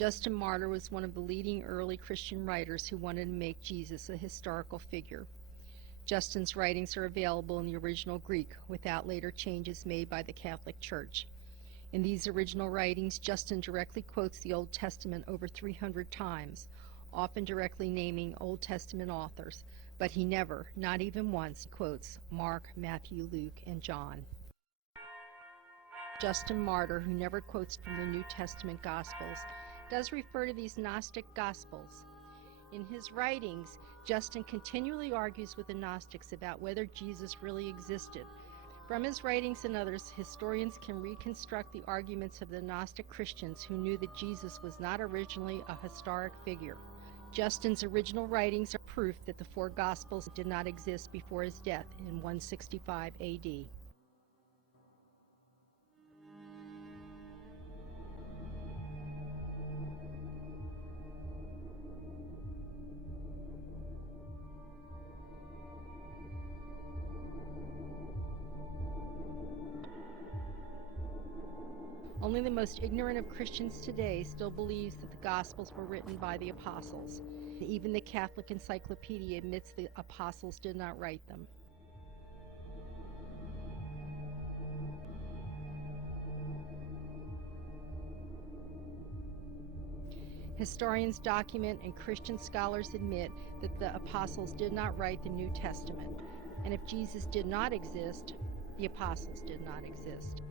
Justin Martyr was one of the leading early Christian writers who wanted to make Jesus a historical figure. Justin's writings are available in the original Greek without later changes made by the Catholic Church. In these original writings, Justin directly quotes the Old Testament over 300 times, often directly naming Old Testament authors, but he never, not even once, quotes Mark, Matthew, Luke, and John. Justin Martyr, who never quotes from the New Testament Gospels, does refer to these Gnostic Gospels. In his writings, Justin continually argues with the Gnostics about whether Jesus really existed. From his writings and others, historians can reconstruct the arguments of the Gnostic Christians who knew that Jesus was not originally a historic figure. Justin's original writings are proof that the four Gospels did not exist before his death in 165 AD. Only the most ignorant of Christians today still believes that the Gospels were written by the apostles. Even the Catholic Encyclopedia admits the apostles did not write them. Historians document and Christian scholars admit that the apostles did not write the New Testament. And if Jesus did not exist, the apostles did not exist.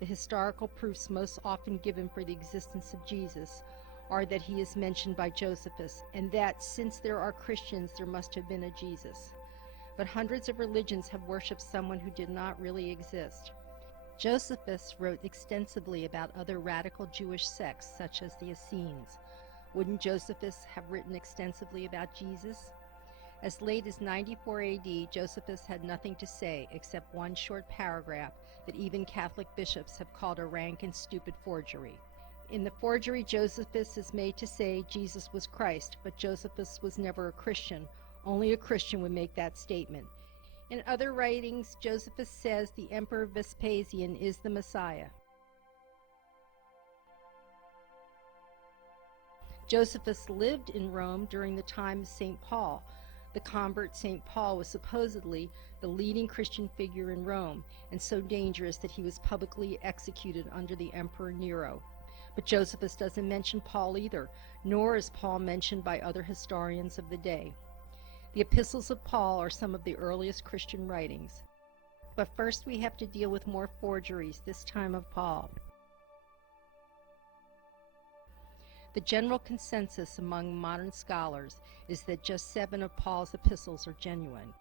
The historical proofs most often given for the existence of Jesus are that he is mentioned by Josephus, and that since there are Christians, there must have been a Jesus. But hundreds of religions have worshipped someone who did not really exist. Josephus wrote extensively about other radical Jewish sects, such as the Essenes. Wouldn't Josephus have written extensively about Jesus? As late as 94 AD, Josephus had nothing to say except one short paragraph that even Catholic bishops have called a rank and stupid forgery. In the forgery, Josephus is made to say Jesus was Christ, but Josephus was never a Christian. Only a Christian would make that statement. In other writings, Josephus says the Emperor Vespasian is the Messiah. Josephus lived in Rome during the time of St. Paul. The convert St. Paul was supposedly the leading Christian figure in Rome, and so dangerous that he was publicly executed under the Emperor Nero. But Josephus doesn't mention Paul either, nor is Paul mentioned by other historians of the day. The epistles of Paul are some of the earliest Christian writings. But first we have to deal with more forgeries, this time of Paul. The general consensus among modern scholars is that just 7 of Paul's epistles are genuine.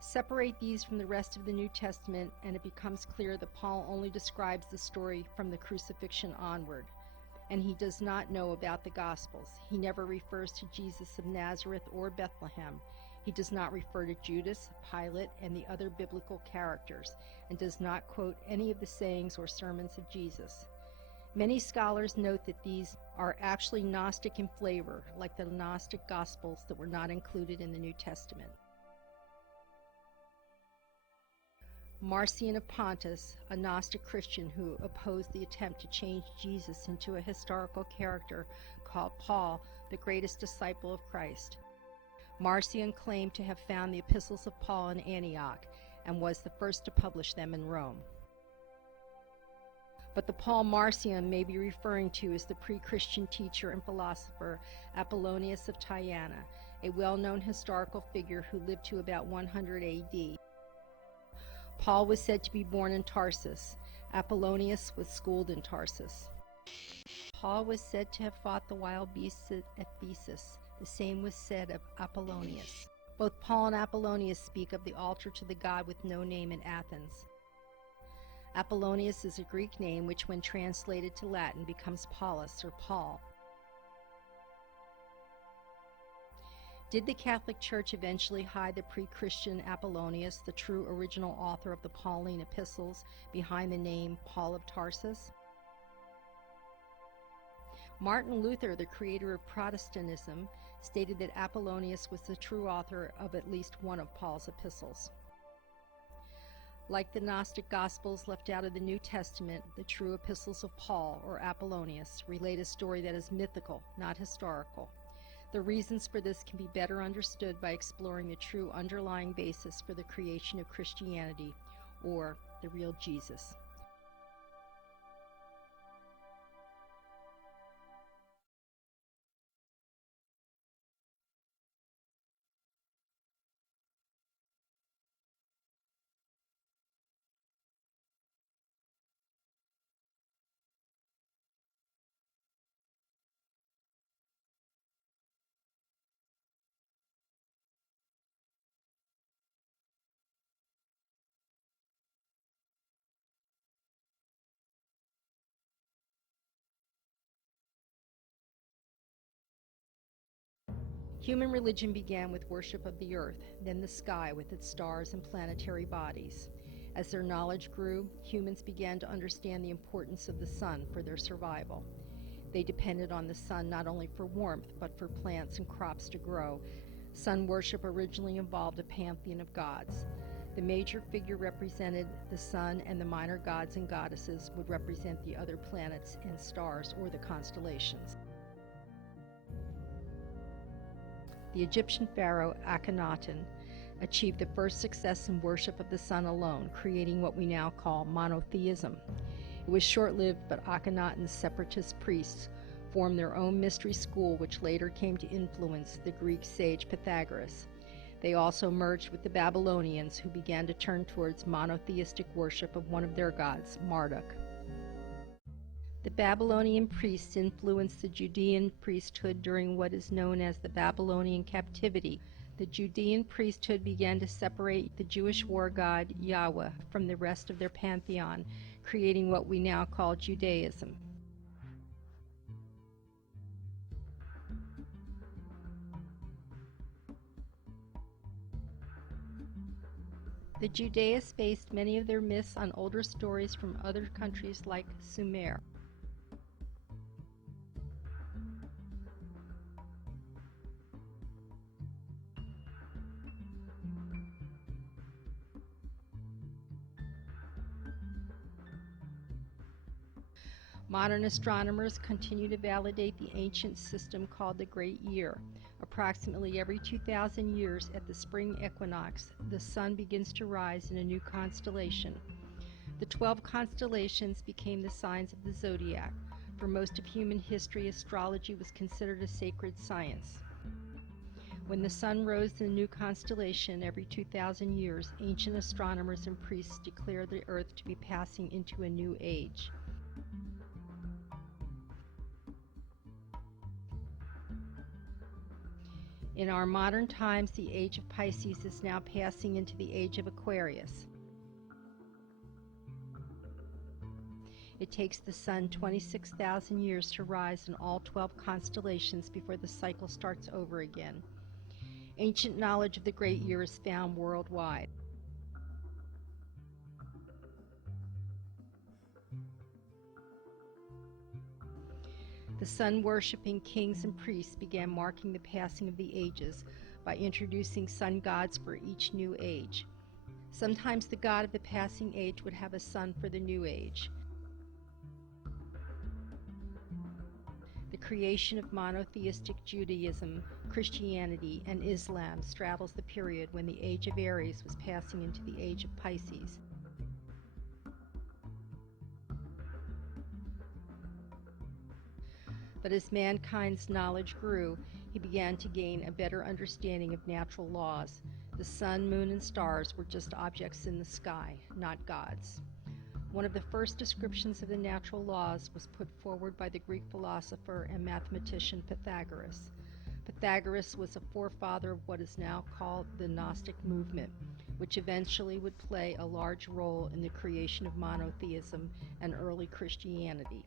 Separate these from the rest of the New Testament and it becomes clear that Paul only describes the story from the crucifixion onward, and he does not know about the Gospels. He never refers to Jesus of Nazareth or Bethlehem. He does not refer to Judas, Pilate, and the other biblical characters, and does not quote any of the sayings or sermons of Jesus. Many scholars note that these are actually Gnostic in flavor, like the Gnostic Gospels that were not included in the New Testament. Marcion of Pontus, a Gnostic Christian who opposed the attempt to change Jesus into a historical character, called Paul the greatest disciple of Christ. Marcion claimed to have found the epistles of Paul in Antioch and was the first to publish them in Rome. But the Paul Marcion may be referring to is the pre-Christian teacher and philosopher Apollonius of Tyana, a well-known historical figure who lived to about 100 AD. Paul was said to be born in Tarsus. Apollonius was schooled in Tarsus. Paul was said to have fought the wild beasts at Ephesus. The same was said of Apollonius. Both Paul and Apollonius speak of the altar to the god with no name in Athens. Apollonius is a Greek name which, when translated to Latin, becomes Paulus or Paul. Did the Catholic Church eventually hide the pre-Christian Apollonius, the true original author of the Pauline epistles, behind the name Paul of Tarsus? Martin Luther, the creator of Protestantism, stated that Apollonius was the true author of at least one of Paul's epistles. Like the Gnostic Gospels left out of the New Testament, the true epistles of Paul, or Apollonius, relate a story that is mythical, not historical. The reasons for this can be better understood by exploring the true underlying basis for the creation of Christianity, or the real Jesus. Human religion began with worship of the earth, then the sky with its stars and planetary bodies. As their knowledge grew, humans began to understand the importance of the sun for their survival. They depended on the sun not only for warmth, but for plants and crops to grow. Sun worship originally involved a pantheon of gods. The major figure represented the sun, and the minor gods and goddesses would represent the other planets and stars, or the constellations. The Egyptian pharaoh Akhenaten achieved the first success in worship of the sun alone, creating what we now call monotheism. It was short-lived, but Akhenaten's separatist priests formed their own mystery school, which later came to influence the Greek sage Pythagoras. They also merged with the Babylonians, who began to turn towards monotheistic worship of one of their gods, Marduk. The Babylonian priests influenced the Judean priesthood during what is known as the Babylonian captivity. The Judean priesthood began to separate the Jewish war god Yahweh from the rest of their pantheon, creating what we now call Judaism. The Judaists based many of their myths on older stories from other countries like Sumer. Modern astronomers continue to validate the ancient system called the Great Year. Approximately every 2,000 years at the spring equinox, the sun begins to rise in a new constellation. The 12 constellations became the signs of the zodiac. For most of human history, astrology was considered a sacred science. When the sun rose in a new constellation every 2,000 years, ancient astronomers and priests declared the earth to be passing into a new age. In our modern times, the age of Pisces is now passing into the age of Aquarius. It takes the sun 26,000 years to rise in all 12 constellations before the cycle starts over again. Ancient knowledge of the Great Year is found worldwide. The sun-worshipping kings and priests began marking the passing of the ages by introducing sun gods for each new age. Sometimes the god of the passing age would have a son for the new age. The creation of monotheistic Judaism, Christianity, and Islam straddles the period when the age of Aries was passing into the age of Pisces. But as mankind's knowledge grew, he began to gain a better understanding of natural laws. The sun, moon, and stars were just objects in the sky, not gods. One of the first descriptions of the natural laws was put forward by the Greek philosopher and mathematician Pythagoras. Pythagoras was a forefather of what is now called the Gnostic movement, which eventually would play a large role in the creation of monotheism and early Christianity.